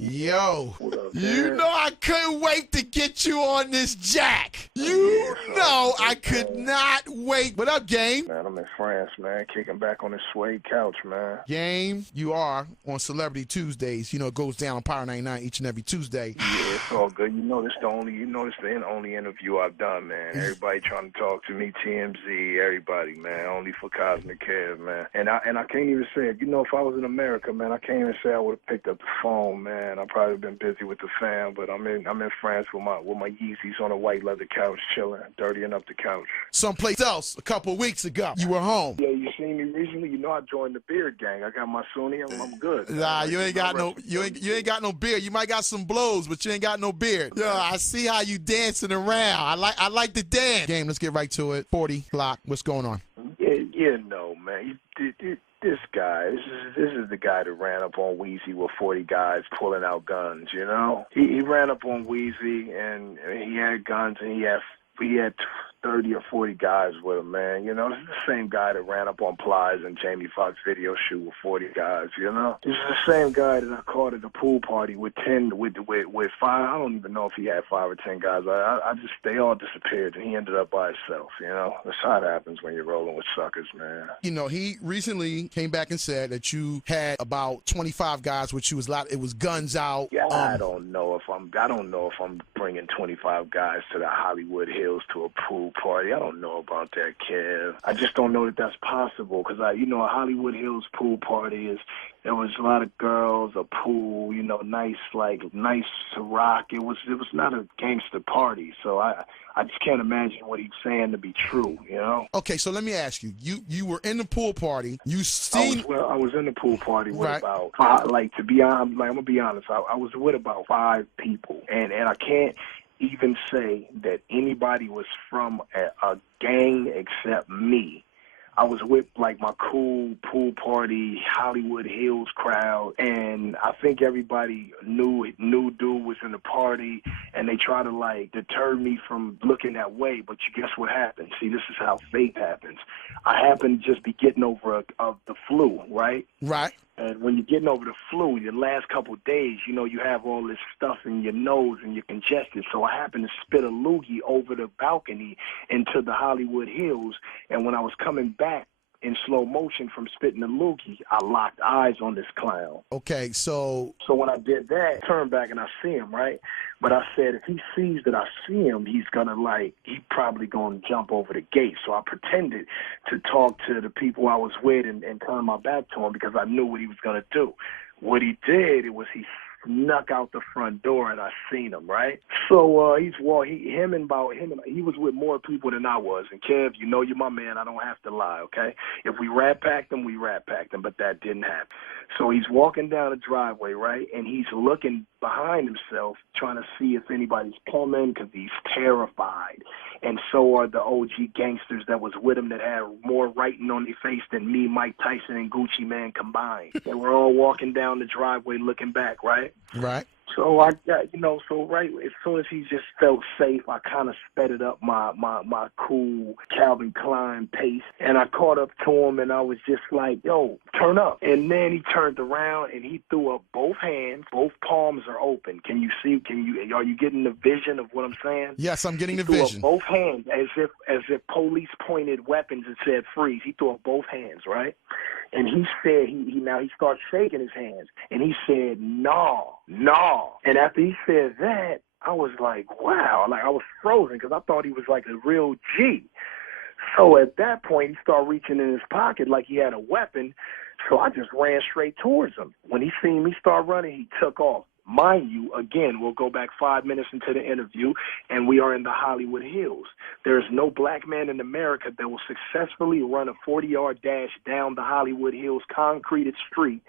Yo, What up, you man? know I couldn't wait to get you on this jack. Yeah, You it's know all I good, could man. not wait. What up, Game? Man, I'm in France, man. Kicking back on this suede couch, man. Game, you are on Celebrity Tuesdays. You know, it goes down on Power 99 each and every Tuesday. Yeah, it's all good. The only interview I've done, man. Everybody trying to talk to me, TMZ, everybody, man. Only for Cosmic Kev, man. And I can't even say it. You know, if I was in America, man, I can't even say I would have picked up the phone, man. I've probably been busy with the fam, but I'm in France with my Yeezys on a white leather couch, chilling, dirtying up the couch. Someplace else a couple of weeks ago, you were home. Yeah, you seen me recently? You know I joined the beard gang. I got my Sunni. I'm good. Nah, man. you ain't got no you ain't got no beard. You might got some blows, but you ain't got no beard. Yo, I see how you dancing around. I like the dance. Game, let's get right to it. 40 Glocc, what's going on? Yeah, no, man. This guy, this is the guy that ran up on Weezy with 40 guys pulling out guns, you know? He ran up on Weezy, and he had guns, and he had 30 or 40 guys with him, man. You know, this is the same guy that ran up on Plies and Jamie Foxx video shoot with 40 guys, you know? This is the same guy that I caught at the pool party with 5, I don't even know if he had 5 or 10 guys. They all disappeared, and he ended up by himself, you know? That's how it happens when you're rolling with suckers, man. You know, he recently came back and said that you had about 25 guys, which you was it was guns out. Yeah, I don't know if I'm bringing 25 guys to the Hollywood Hills to a pool party. I don't know about that, Kev. I just don't know that that's possible because a Hollywood Hills pool party there was a lot of girls, a pool, you know, nice to rock. It was not a gangster party, so I just can't imagine what he's saying to be true, you know. Okay, so let me ask you. You were in the pool party. You seen? I was in the pool party with right. about 5. To be honest, I'm gonna be honest. I was with about 5 people, and I can't even say that anybody was from a gang except me. I was with my cool pool party Hollywood Hills crowd, and I think everybody knew dude was in the party, and they try to deter me from looking that way. But you guess what happened? See, this is how fate happens. I happened to just be getting over the flu, right? Right. And when you're getting over the flu, the last couple of days, you know, you have all this stuff in your nose and you're congested. So I happened to spit a loogie over the balcony into the Hollywood Hills. And when I was coming back in slow motion from spitting the loogie, I locked eyes on this clown. Okay, so when I did that, I turned back and I see him, right? But I said, if he sees that I see him, he's probably going to jump over the gate. So I pretended to talk to the people I was with and turn my back to him because I knew what he was going to do. What he did, he snuck out the front door and I seen him, right? So he was with more people than I was. And Kev, you know you're my man. I don't have to lie, okay? If we rat packed him, we rat packed him, but that didn't happen. So he's walking down the driveway, right? And he's looking behind himself, trying to see if anybody's coming because he's terrified. And so are the OG gangsters that was with him that had more writing on their face than me, Mike Tyson, and Gucci Mane combined. They were all walking down the driveway looking back, right? Right. So I got, right as soon as he just felt safe, I kind of sped up my cool Calvin Klein pace, and I caught up to him, and I was just like, yo, turn up. And then he turned around, and he threw up both hands. Both palms are open. Are you getting the vision of what I'm saying? Yes, I'm getting the vision. vision. He threw up both hands as if police pointed weapons and said freeze. He threw up both hands, right? And he said, he starts shaking his hands, and he said, no. And after he said that, I was like, wow. I was frozen because I thought he was like a real G. So at that point, he started reaching in his pocket like he had a weapon. So I just ran straight towards him. When he seen me start running, he took off. Mind you, again, we'll go back 5 minutes into the interview, and we are in the Hollywood Hills. There is no black man in America that will successfully run a 40-yard dash down the Hollywood Hills concreted street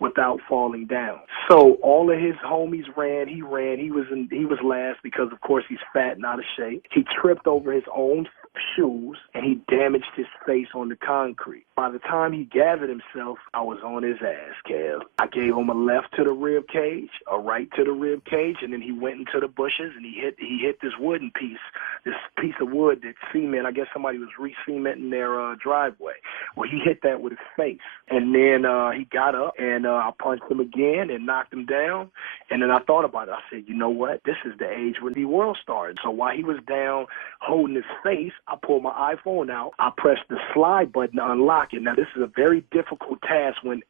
without falling down. So all of his homies ran. He was last because, of course, he's fat and out of shape. He tripped over his own shoes, and he damaged his face on the concrete. By the time he gathered himself, I was on his ass, Kev. I gave him a left to the rib cage, a right to the rib cage, and then he went into the bushes and he hit this wooden piece, this piece of wood that cement. I guess somebody was re-cementing their driveway. Well, he hit that with his face, and then he got up and I punched him again and knocked him down. And then I thought about it. I said, you know what? This is the age when the world started. So while he was down holding his face, I pulled my iPhone out. I pressed the slide button to unlock it. Now, this is a very difficult task when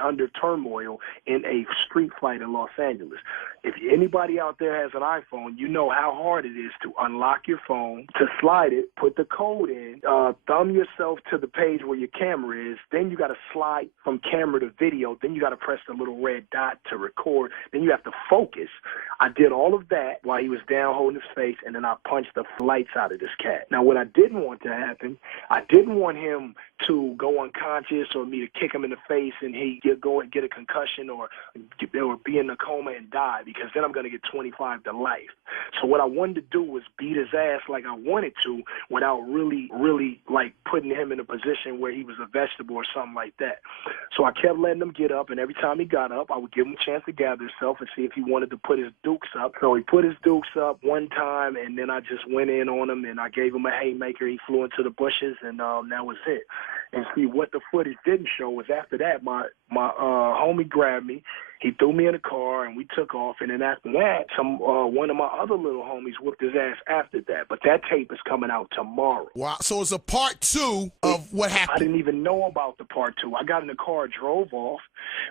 under turmoil in a street fight in Los Angeles. If anybody out there has an iPhone, you know how hard it is to unlock your phone, to slide it, put the code in, thumb yourself to the page where your camera is, then you got to slide from camera to video, then you got to press the little red dot to record, then you have to focus. I did all of that while he was down holding his face, and then I punched the lights out of this cat. Now, what I didn't want to happen, I didn't want him to go unconscious or me to kick him in the face and he go and get a concussion or be in a coma and die, because then I'm going to get 25 to life. So what I wanted to do was beat his ass like I wanted to without really like putting him in a position where he was a vegetable or something like that. So I kept letting him get up, and every time he got up, I would give him a chance to gather himself and see if he wanted to put his dukes up. So he put his dukes up one time, and then I just went in on him, and I gave him a haymaker. He flew into the bushes, and that was it. And see, what the footage didn't show was after that, my homie grabbed me. He threw me in a car, and we took off. And then after that, one of my other little homies whooped his ass after that. But that tape is coming out tomorrow. Wow. So it's a part 2 of what happened. I didn't even know about the part 2. I got in the car, drove off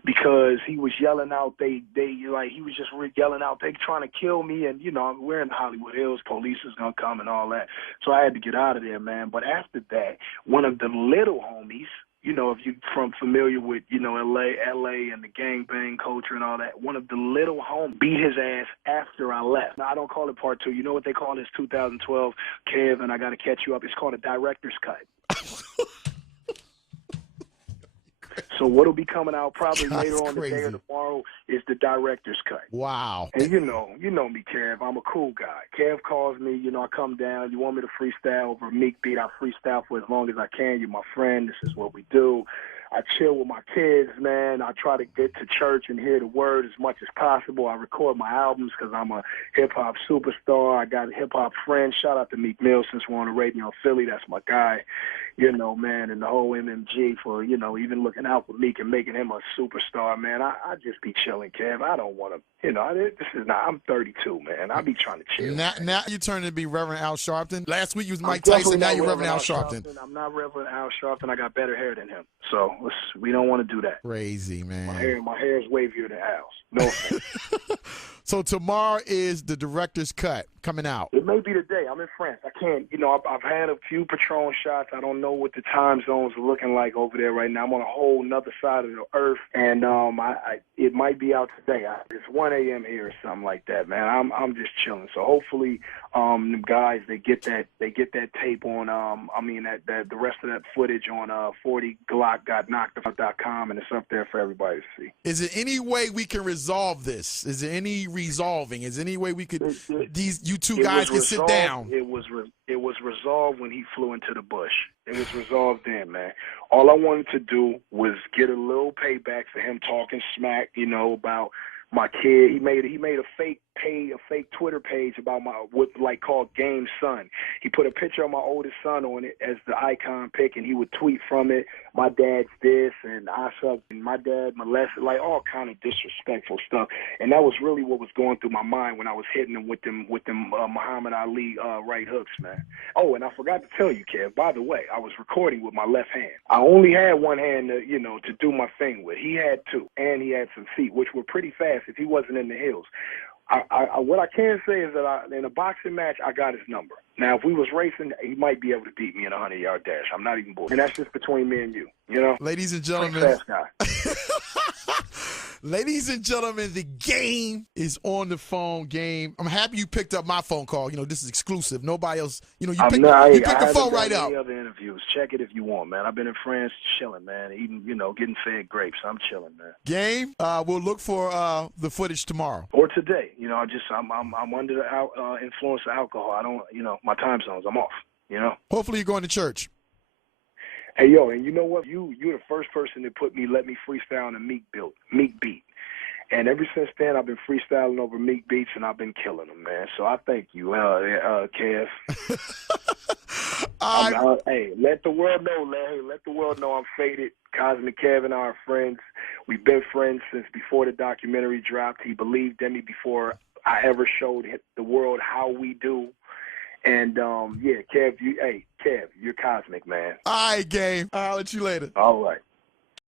because he was yelling out. He was just yelling out, they trying to kill me. And, we're in Hollywood Hills. Police is going to come and all that. So I had to get out of there, man. But after that, one of the little homies, if you're familiar with, LA and the gangbang culture and all that, one of the little homies beat his ass after I left. Now, I don't call it part 2. You know what they call this 2012, Kev, and I got to catch you up. It's called a director's cut. So what'll be coming out probably later on today or tomorrow is the director's cut. Wow. And you know me, Kev. I'm a cool guy. Kev calls me, I come down. You want me to freestyle over a Meek beat? I freestyle for as long as I can. You're my friend. This is what we do. I chill with my kids, man. I try to get to church and hear the word as much as possible. I record my albums because I'm a hip-hop superstar. I got hip-hop friends. Shout out to Meek Mill since we're on the radio in Philly. That's my guy, man, and the whole MMG for, even looking out for Meek and making him a superstar, man. I just be chilling, Kev. I don't want to, I'm 32, man. I be trying to chill. Now you turn to be Reverend Al Sharpton. Last week you was Mike Tyson. Now you're Reverend Al Sharpton. I'm not Reverend Al Sharpton. I got better hair than him. So we don't want to do that. Crazy, man. My hair is wavier than Al's. No offense. So tomorrow is the director's cut coming out. It may be today. I'm in France. I can't, I've had a few Patron shots. I don't know what the time zones are looking like over there right now. I'm on a whole nother side of the earth, and it might be out today. It's 1 a.m. here or something like that, man. I'm just chilling. So hopefully, the guys they get that tape on. The rest of that footage on 40 Glocc got knocked.com, and it's up there for everybody to see. Is there any way we can resolve this? Is there any resolving? Is there any way we could you two guys can sit down? It was resolved when he flew into the bush. It was resolved then, man. All I wanted to do was get a little payback for him talking smack, about my kid. He made a fake Twitter page about called Game Son. He put a picture of my oldest son on it as the icon pic, and he would tweet from it, my dad's this, and I suck, and my dad molested, all kind of disrespectful stuff. And that was really what was going through my mind when I was hitting him with them Muhammad Ali right hooks, man. Oh, and I forgot to tell you, Kev, by the way, I was recording with my left hand. I only had one hand to do my thing with. He had two, and he had some feet, which were pretty fast if he wasn't in the hills. What I can say is that in a boxing match, I got his number. Now, if we was racing, he might be able to beat me in a 100-yard dash. I'm not even bored. And that's just between me and you, Ladies and gentlemen. Fast guy. Ladies and gentlemen, the game is on the phone. Game. I'm happy you picked up my phone call. This is exclusive. Nobody else. You picked the phone right up. Any other interviews? Check it if you want, man. I've been in France chilling, man. Eating, getting fed grapes. I'm chilling, man. Game. We'll look for the footage tomorrow or today. I'm under the influence of alcohol. I don't, my time zones. I'm off. You know. Hopefully you're going to church. Hey, yo, and you know what? You're the first person that let me freestyle on a Meek beat. And ever since then, I've been freestyling over Meek beats, and I've been killing them, man. So I thank you, Kev. Hey, let the world know, Larry. Let the world know I'm faded. Cosmic Kev and I are friends. We've been friends since before the documentary dropped. He believed in me before I ever showed the world how we do. And, yeah, Kev, you're cosmic, man. All right, game. I'll let you later. All right.